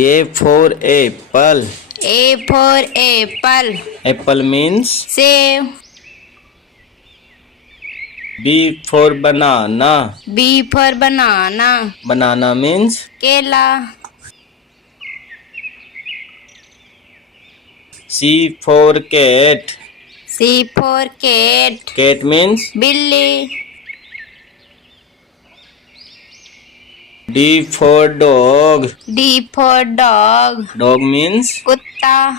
A for apple. A for apple. Apple means. Save. B for banana. B for banana. Banana means. Kela. C for cat. C for cat. Cat means. Billy. D for dog. D for dog. Dog means. Kutta.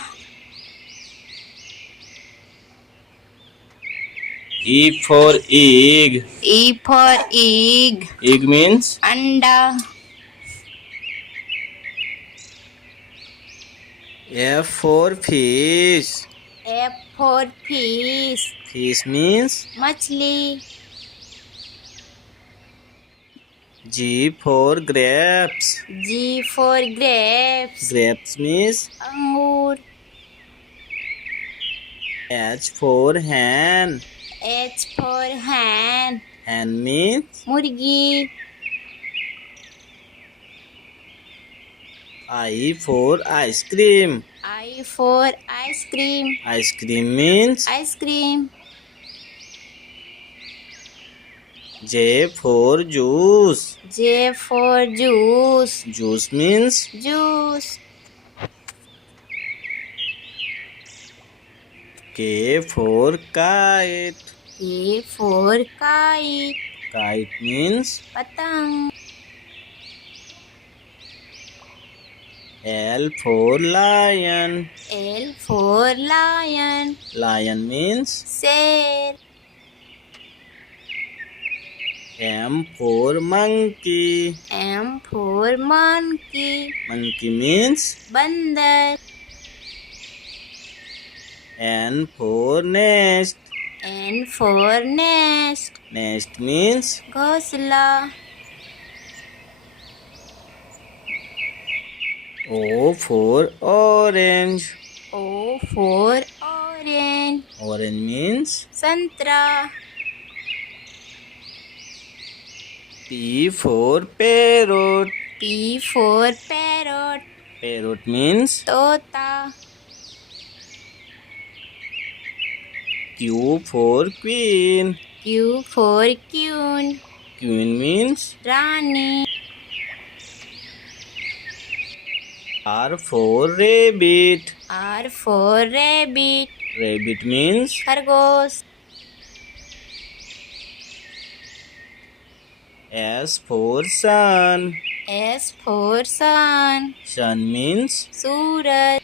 E for egg. E for egg. Egg means. Anda. F for fish. F for fish. Fish means. Machli. G for grapes. G for grapes. Grapes means. Angur. H for hen. H for hen. Hen means. Murgi. I for ice cream. I for ice cream. Ice cream means. Ice cream. J for juice. J for juice. Juice means. Juice. K for kite. K for kite. Kite means. Patang. L for lion. L for lion. Lion means. Sher. M for monkey. M for monkey. Monkey means. Bandar. N for nest. N for nest. Nest means. Ghosla. O for orange. O for orange. Orange means. Santra. P for parrot. P for parrot. Parrot means. Tota. Q for queen. Q for queen. Queen means. Rani. R for rabbit. R for rabbit. Rabbit means. Khargosh. S for sun. S for sun. Sun means. Suraj.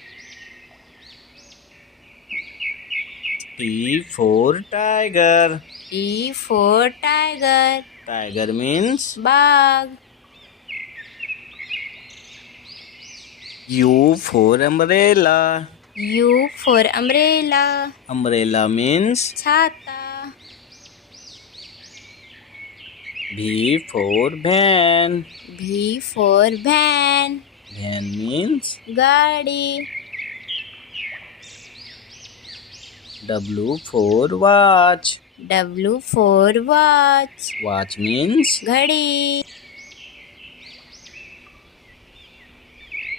T for tiger. T for tiger. Tiger means. Bag. U for umbrella. U for umbrella. Umbrella means. Chhata. V for van. V for van. Van means. Gaadi. W for watch. W for watch. Watch means. Ghadi.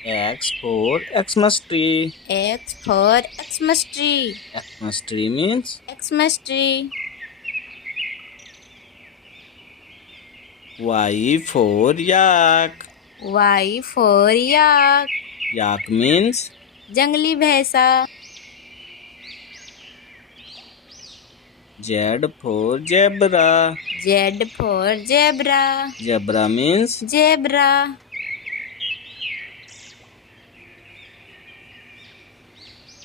X for Xmas tree. X for Xmas tree. Xmas tree means. Xmas tree. Y for yak. Y for yak. Yak means. जंगली भैंसा. Z for zebra. Z for zebra. Zebra means. Zebra.